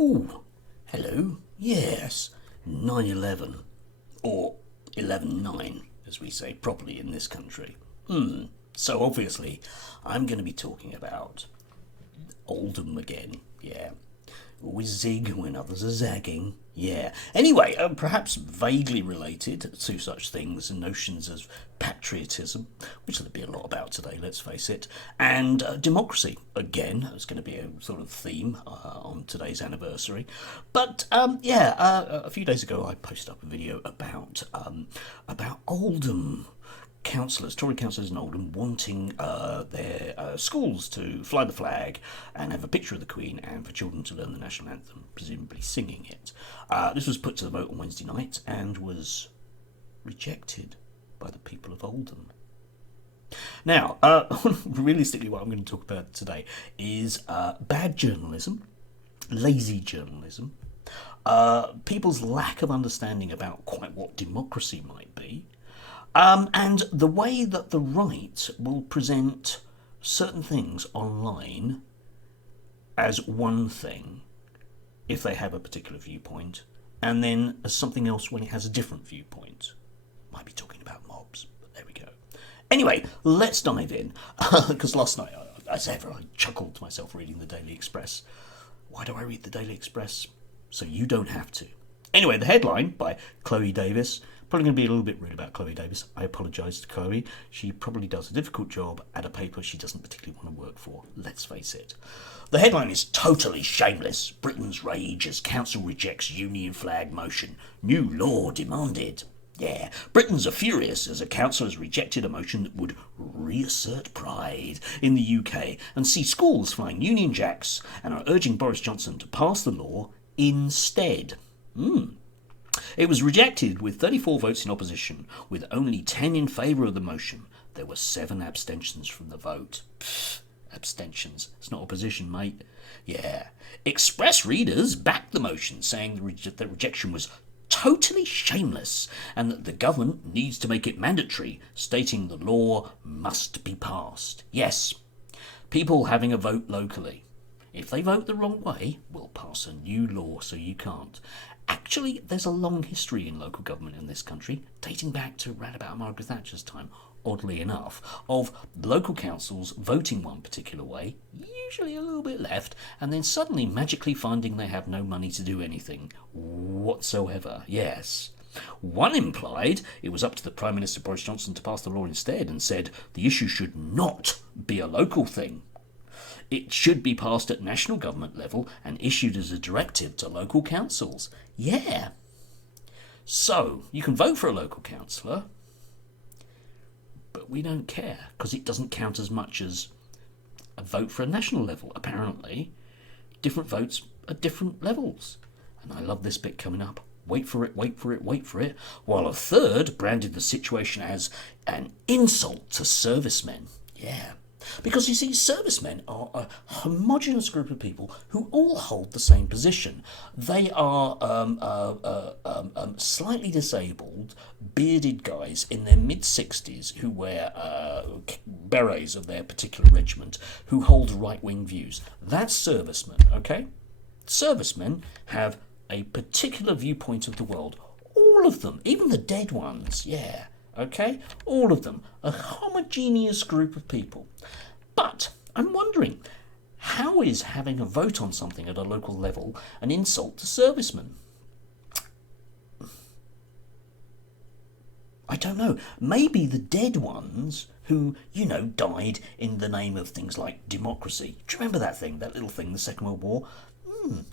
Oh, hello. Yes, 9/11, or 11/9, as we say properly in this country. So obviously, I'm going to be talking about Oldham again. Yeah. Always zig when others are zagging. Yeah. Anyway, perhaps vaguely related to such things and notions as patriotism, which there'll be a lot about today, let's face it, and democracy. Again, it's going to be a sort of theme on today's anniversary. But a few days ago I posted up a video about Oldham councillors, Tory councillors in Oldham, wanting their schools to fly the flag and have a picture of the Queen and for children to learn the national anthem, presumably singing it. This was put to the vote on Wednesday night and was rejected by the people of Oldham. Now, realistically, what I'm going to talk about today is bad journalism, lazy journalism, people's lack of understanding about quite what democracy might be, and the way that the right will present certain things online as one thing if they have a particular viewpoint, and then as something else when it has a different viewpoint. Might be talking about mobs, but there we go. Anyway, let's dive in, because last night, as ever, I chuckled to myself reading the Daily Express. Why do I read the Daily Express? So you don't have to. Anyway, the headline by Chloe Davis. Probably going to be a little bit rude about Chloe Davis. I apologise to Chloe. She probably does a difficult job at a paper she doesn't particularly want to work for. Let's face it. The headline is totally shameless. Britain's rage as council rejects union flag motion. New law demanded. Yeah, Britons are furious as a council has rejected a motion that would reassert pride in the UK and see schools flying Union Jacks and are urging Boris Johnson to pass the law instead. It was rejected with 34 votes in opposition, with only 10 in favour of the motion. There were 7 abstentions from the vote. Abstentions. It's not opposition, mate. Yeah. Express readers backed the motion, saying the rejection was totally shameless and that the government needs to make it mandatory, stating the law must be passed. Yes, people having a vote locally. If they vote the wrong way, we'll pass a new law so you can't. Actually, there's a long history in local government in this country, dating back to around about Margaret Thatcher's time, oddly enough, of local councils voting one particular way, usually a little bit left, and then suddenly magically finding they have no money to do anything whatsoever. Yes. One implied it was up to the Prime Minister Boris Johnson to pass the law instead, and said the issue should not be a local thing. It should be passed at national government level and issued as a directive to local councils. Yeah. So, you can vote for a local councillor, but we don't care, because it doesn't count as much as a vote for a national level. Apparently, different votes at different levels. And I love this bit coming up. Wait for it, wait for it, wait for it. While a third branded the situation as an insult to servicemen. Yeah. Because, you see, servicemen are a homogenous group of people who all hold the same position. They are slightly disabled, bearded guys in their mid-60s who wear berets of their particular regiment, who hold right-wing views. That's servicemen, okay? Servicemen have a particular viewpoint of the world. All of them, even the dead ones, yeah. Okay? All of them. A homogeneous group of people. But I'm wondering, how is having a vote on something at a local level an insult to servicemen? I don't know. Maybe the dead ones who, died in the name of things like democracy. Do you remember that thing, that little thing, the Second World War?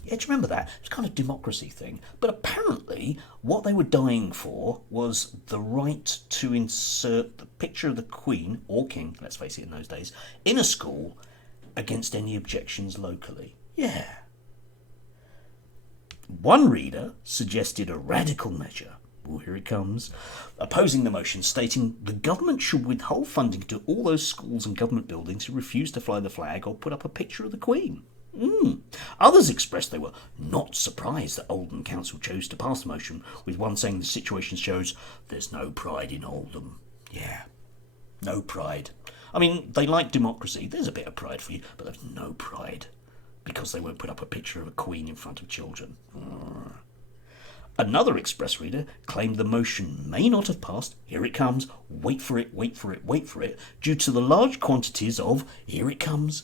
Yeah, do you remember that? It was kind of democracy thing. But apparently, what they were dying for was the right to insert the picture of the Queen, or King, let's face it, in those days, in a school against any objections locally. Yeah. One reader suggested a radical measure. Oh, here it comes. Opposing the motion, stating the government should withhold funding to all those schools and government buildings who refuse to fly the flag or put up a picture of the Queen. Others expressed they were not surprised that Oldham Council chose to pass the motion, with one saying the situation shows there's no pride in Oldham. Yeah, no pride. I mean, they like democracy. There's a bit of pride for you, but there's no pride. because they won't put up a picture of a queen in front of children. Another Express reader claimed the motion may not have passed, here it comes, wait for it, wait for it, wait for it, due to the large quantities of, here it comes,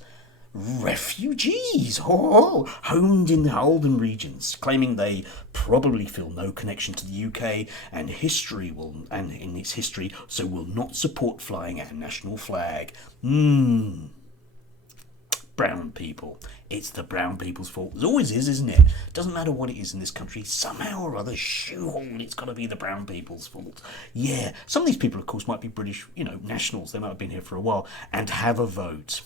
refugees, homed in the Oldham regions, claiming they probably feel no connection to the UK and in its history, so will not support flying our national flag. Brown people. It's the brown people's fault. It always is, isn't it? Doesn't matter what it is in this country, somehow or other, shoehorn, it's got to be the brown people's fault. Yeah, some of these people, of course, might be British, nationals. They might have been here for a while and have a vote.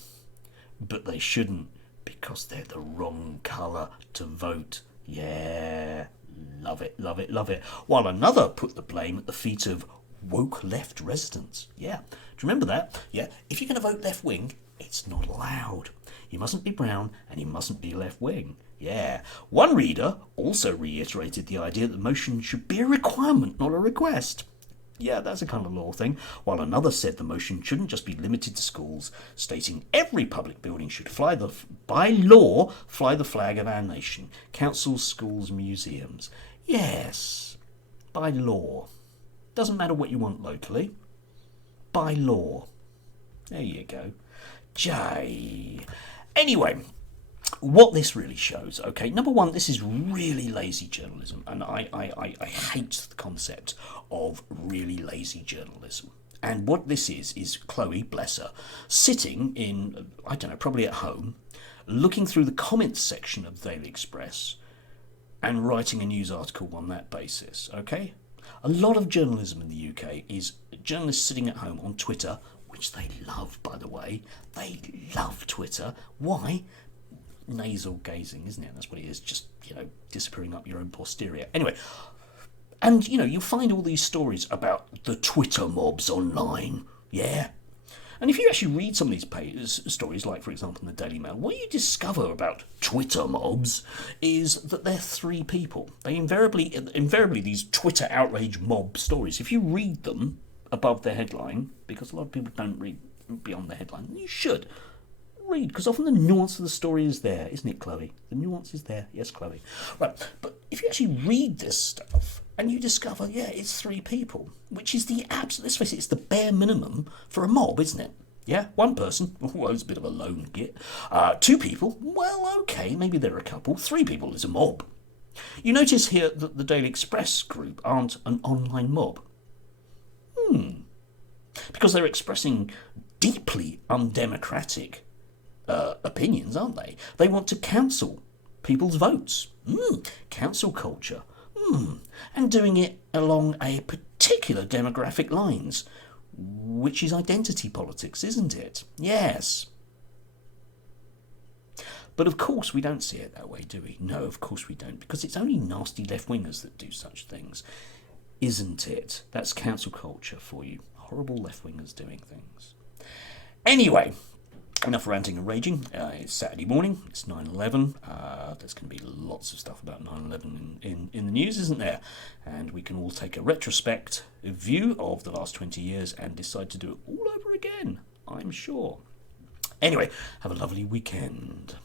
But they shouldn't, because they're the wrong colour to vote. Yeah, love it, love it, love it. While another put the blame at the feet of woke left residents. Yeah, do you remember that? Yeah, if you're going to vote left wing, it's not allowed. You mustn't be brown and you mustn't be left wing. Yeah. One reader also reiterated the idea that the motion should be a requirement, not a request. Yeah, that's a kind of law thing. While another said the motion shouldn't just be limited to schools, stating every public building should by law, fly the flag of our nation. Councils, schools, museums. Yes, by law. Doesn't matter what you want locally. By law. There you go. Jay. Anyway, what this really shows, okay, number one, this is really lazy journalism, and I hate the concept of really lazy journalism. And what this is Chloe, bless her, sitting in, I don't know, probably at home, looking through the comments section of the Daily Express and writing a news article on that basis, okay? A lot of journalism in the UK is journalists sitting at home on Twitter, which they love, by the way. They love Twitter. Why? Nasal gazing, isn't it? That's what it is, just, disappearing up your own posterior. Anyway, and, you'll find all these stories about the Twitter mobs online, yeah? And if you actually read some of these stories, like, for example, in the Daily Mail, what you discover about Twitter mobs is that they're three people. They invariably, these Twitter outrage mob stories, if you read them above their headline, because a lot of people don't read beyond the headline, you should read, because often the nuance of the story is there, isn't it, Chloe? The nuance is there. Yes, Chloe. Right, but if you actually read this stuff and you discover, yeah, it's three people, which is the absolute, let's face it, it's the bare minimum for a mob, isn't it? Yeah, one person, well, it's a bit of a lone git. Two people, well, okay, maybe they're a couple. Three people is a mob. You notice here that the Daily Express group aren't an online mob. Because they're expressing deeply undemocratic opinions, aren't they? They want to cancel people's votes. Cancel culture. And doing it along a particular demographic lines, which is identity politics, isn't it? Yes. But of course we don't see it that way, do we? No, of course we don't, because it's only nasty left-wingers that do such things, isn't it? That's cancel culture for you. Horrible left-wingers doing things. Anyway, enough ranting and raging. It's Saturday morning. It's 9/11. There's going to be lots of stuff about 9/11 in the news, isn't there? And we can all take a retrospect view of the last 20 years and decide to do it all over again, I'm sure. Anyway, have a lovely weekend.